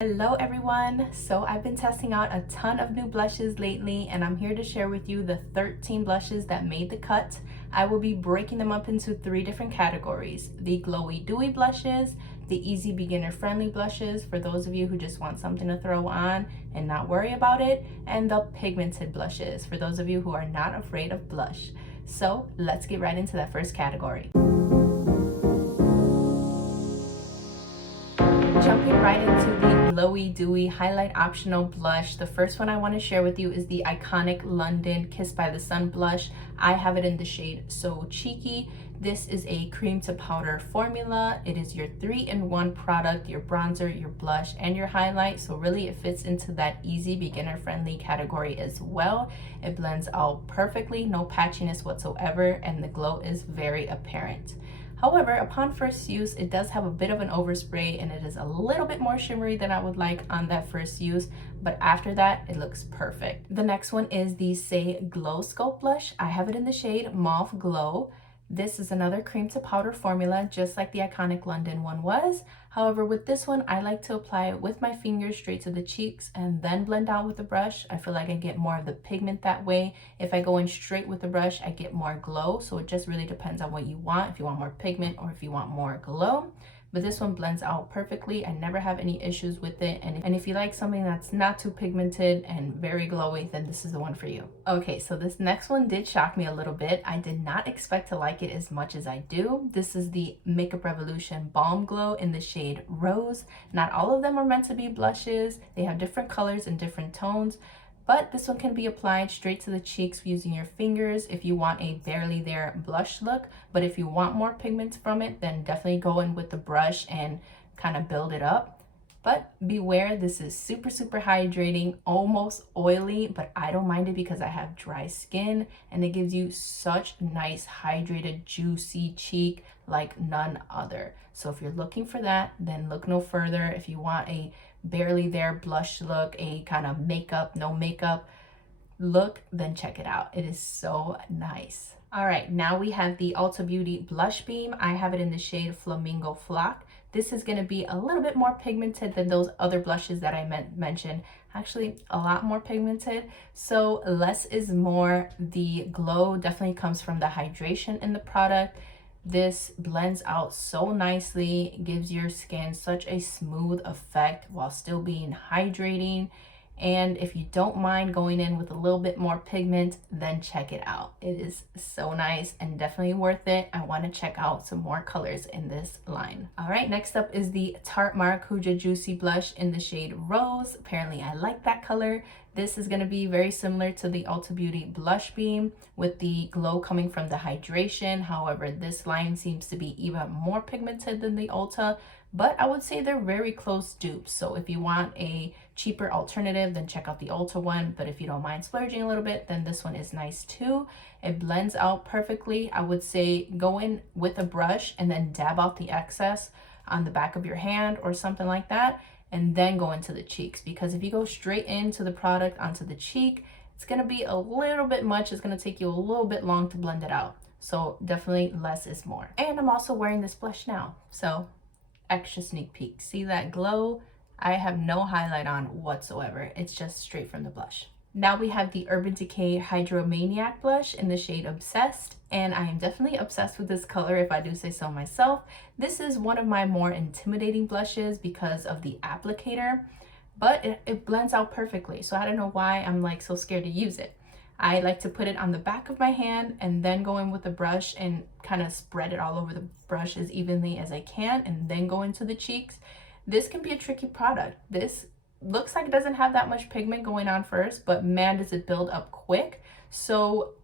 Hello everyone! So I've been testing out a ton of new blushes lately and I'm here to share with you the 13 blushes that made the cut. I will be breaking them up into 3 different categories: the glowy dewy blushes, the easy beginner friendly blushes for those of you who just want something to throw on and not worry about it, and the pigmented blushes for those of you who are not afraid of blush. So let's get right into that first category. Jumping right into the glowy dewy highlight optional blush, the first one I want to share with you is the iconic London Kiss by the Sun blush. I have it in the shade So Cheeky. This is a cream to powder formula. It is your 3-in-1 product, your bronzer, your blush, and your highlight. So really it fits into that easy beginner friendly category as well. It blends out perfectly, no patchiness whatsoever, and the glow is very apparent. However, upon first use, it does have a bit of an overspray and it is a little bit more shimmery than I would like on that first use, but after that, it looks perfect. The next one is the Saie Glow Sculpt Blush. I have it in the shade Mauve Glow. This is another cream to powder formula, just like the iconic London one was. However, with this one, I like to apply it with my fingers straight to the cheeks and then blend out with the brush. I feel like I get more of the pigment that way. If I go in straight with the brush, I get more glow. So it just really depends on what you want, if you want more pigment or if you want more glow. But this one blends out perfectly. I never have any issues with it. And if you like something that's not too pigmented and very glowy, then this is the one for you. Okay, so this next one did shock me a little bit. I did not expect to like it as much as I do. This is the Makeup Revolution Balm Glow in the shade Rose. Not all of them are meant to be blushes. They have different colors and different tones. But this one can be applied straight to the cheeks using your fingers if you want a barely there blush look. But if you want more pigments from it, then definitely go in with the brush and kind of build it up. But beware, this is super hydrating, almost oily, but I don't mind it because I have dry skin and it gives you such nice hydrated juicy cheek like none other. So if you're looking for that, then look no further. If you want a barely there blush look, a kind of makeup no makeup look, then check it out. It is so nice. All right, now we have the Ulta Beauty Blush Beam. I have it in the shade Flamingo Flock. This is going to be a little bit more pigmented than those other blushes that I mentioned. Actually, a lot more pigmented. So less is more. The glow definitely comes from the hydration in the product. This blends out so nicely, gives your skin such a smooth effect while still being hydrating. And if you don't mind going in with a little bit more pigment, then check it out. It is so nice and definitely worth it. I want to check out some more colors in this line. All right, next up is the Tarte Maracuja Juicy Blush in the shade Rose. Apparently I like that color. This is going to be very similar to the Ulta Beauty Blush Beam with the glow coming from the hydration. However, this line seems to be even more pigmented than the Ulta, but I would say they're very close dupes. So if you want a cheaper alternative, then check out the Ulta one. But if you don't mind splurging a little bit, then this one is nice too. It blends out perfectly. I would say go in with a brush and then dab out the excess on the back of your hand or something like that, and then go into the cheeks, because if you go straight into the product onto the cheek, it's going to be a little bit much. It's going to take you a little bit long to blend it out. So definitely less is more. And I'm also wearing this blush now, so extra sneak peek. See that glow? I have no highlight on whatsoever. It's just straight from the blush. Now we have the Urban Decay Hydromaniac blush in the shade Obsessed, and I am definitely obsessed with this color if I do say so myself. This is one of my more intimidating blushes because of the applicator, but it blends out perfectly. So I don't know why I'm like so scared to use it. I like to put it on the back of my hand and then go in with the brush and kind of spread it all over the brush as evenly as I can and then go into the cheeks. This can be a tricky product. This looks like it doesn't have that much pigment going on first, but man, does it build up quick. So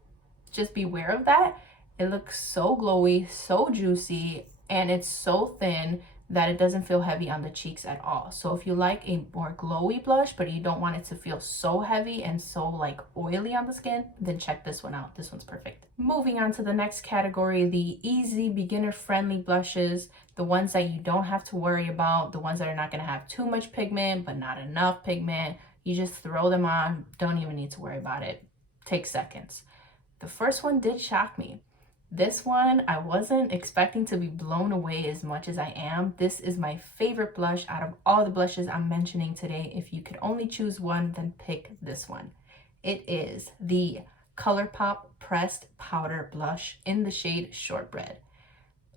just beware of that. It looks so glowy, so juicy, and it's so thin that it doesn't feel heavy on the cheeks at all. So if you like a more glowy blush, but you don't want it to feel so heavy and so like oily on the skin, then check this one out. This one's perfect. Moving on to the next category, the easy beginner friendly blushes, the ones that you don't have to worry about, the ones that are not going to have too much pigment, but not enough pigment. You just throw them on, don't even need to worry about it. Take seconds. The first one did shock me. This one, I wasn't expecting to be blown away as much as I am. This is my favorite blush out of all the blushes I'm mentioning today. If you could only choose one, then pick this one. It is the Colourpop Pressed Powder Blush in the shade Shortbread.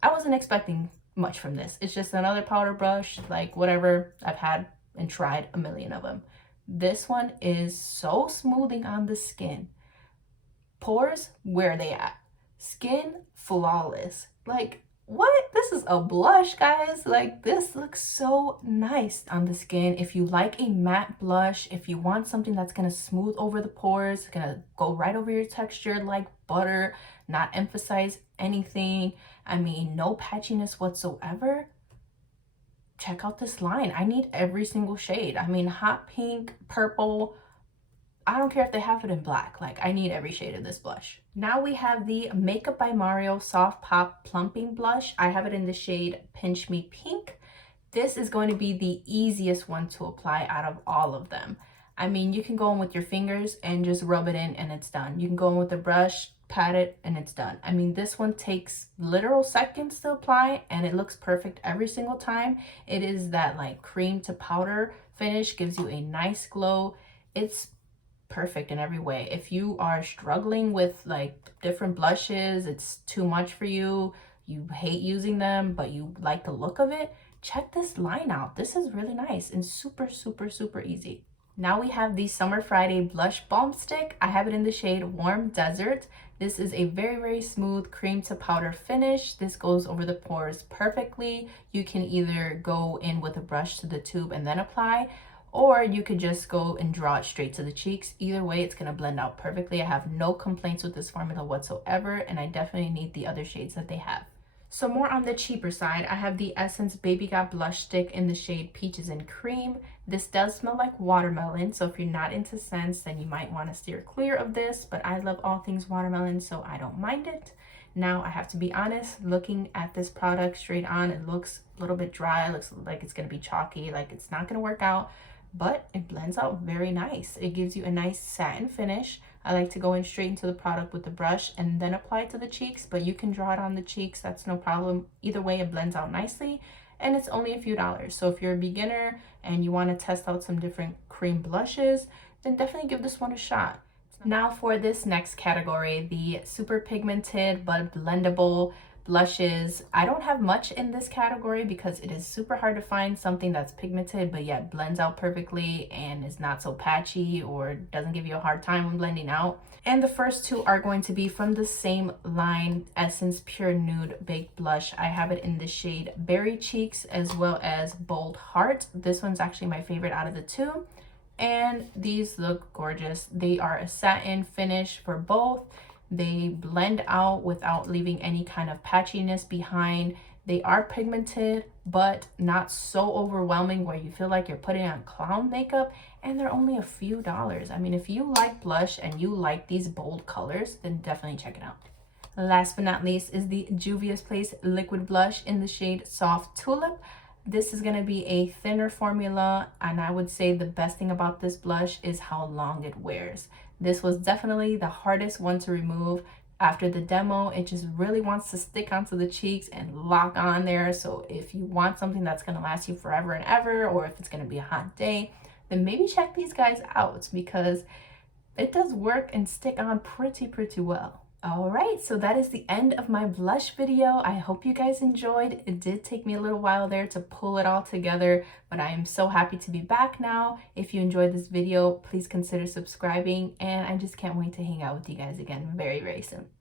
I wasn't expecting much from this. It's just another powder brush, like whatever. I've had and tried a million of them. This one is so smoothing on the skin. Pores, where are they at? Skin, flawless. Like, what? This is a blush, guys. Like, this looks so nice on the skin. If you like a matte blush, if you want something that's gonna smooth over the pores, gonna go right over your texture like butter, not emphasize anything, I mean, no patchiness whatsoever, check out this line. I need every single shade. I mean, hot pink, purple, I don't care if they have it in black. Like, I need every shade of this blush. Now we have the Makeup by Mario Soft Pop Plumping Blush. I have it in the shade Pinch Me Pink. This is going to be the easiest one to apply out of all of them. I mean, you can go in with your fingers and just rub it in and it's done. You can go in with a brush, pat it, and it's done. I mean, this one takes literal seconds to apply and it looks perfect every single time. It is that like cream to powder finish, gives you a nice glow. It's perfect in every way. If you are struggling with like different blushes, it's too much for you, you hate using them, but you like the look of it, check this line out. This is really nice and super, super, super easy. Now we have the Summer Friday Blush Balm Stick. I have it in the shade Warm Desert. This is a very, very smooth cream to powder finish. This goes over the pores perfectly. You can either go in with a brush to the tube and then apply, or you could just go and draw it straight to the cheeks. Either way, it's gonna blend out perfectly. I have no complaints with this formula whatsoever, and I definitely need the other shades that they have. So more on the cheaper side, I have the Essence Baby Got Blush Stick in the shade Peaches and Cream. This does smell like watermelon, so if you're not into scents, then you might want to steer clear of this, but I love all things watermelon, so I don't mind it. Now, I have to be honest, looking at this product straight on, it looks a little bit dry, it looks like it's going to be chalky, like it's not going to work out, but it blends out very nice. It gives you a nice satin finish. I like to go in straight into the product with the brush and then apply it to the cheeks, but you can draw it on the cheeks, that's no problem. Either way, it blends out nicely, and it's only a few dollars. So if you're a beginner and you want to test out some different cream blushes, then definitely give this one a shot. Now for this next category, the super pigmented but blendable blushes. I don't have much in this category because it is super hard to find something that's pigmented but yet blends out perfectly and is not so patchy or doesn't give you a hard time when blending out. And the first two are going to be from the same line, Essence Pure Nude Baked Blush. I have it in the shade Berry Cheeks as well as Bold Heart. This one's actually my favorite out of the two, and these look gorgeous. They are a satin finish for both. They blend out without leaving any kind of patchiness behind. They are pigmented, but not so overwhelming where you feel like you're putting on clown makeup, and they're only a few dollars. I mean, if you like blush and you like these bold colors, then definitely check it out. Last but not least is the Juvias Place Liquid Blush in the shade Soft Tulip. This is going to be a thinner formula, and I would say the best thing about this blush is how long it wears. This was definitely the hardest one to remove. After the demo, it just really wants to stick onto the cheeks and lock on there. So if you want something that's going to last you forever and ever, or if it's going to be a hot day, then maybe check these guys out because it does work and stick on pretty well. All right, so that is the end of my blush video. I hope you guys enjoyed. It did take me a little while there to pull it all together, but I am so happy to be back now. If you enjoyed this video, please consider subscribing, and I just can't wait to hang out with you guys again very soon.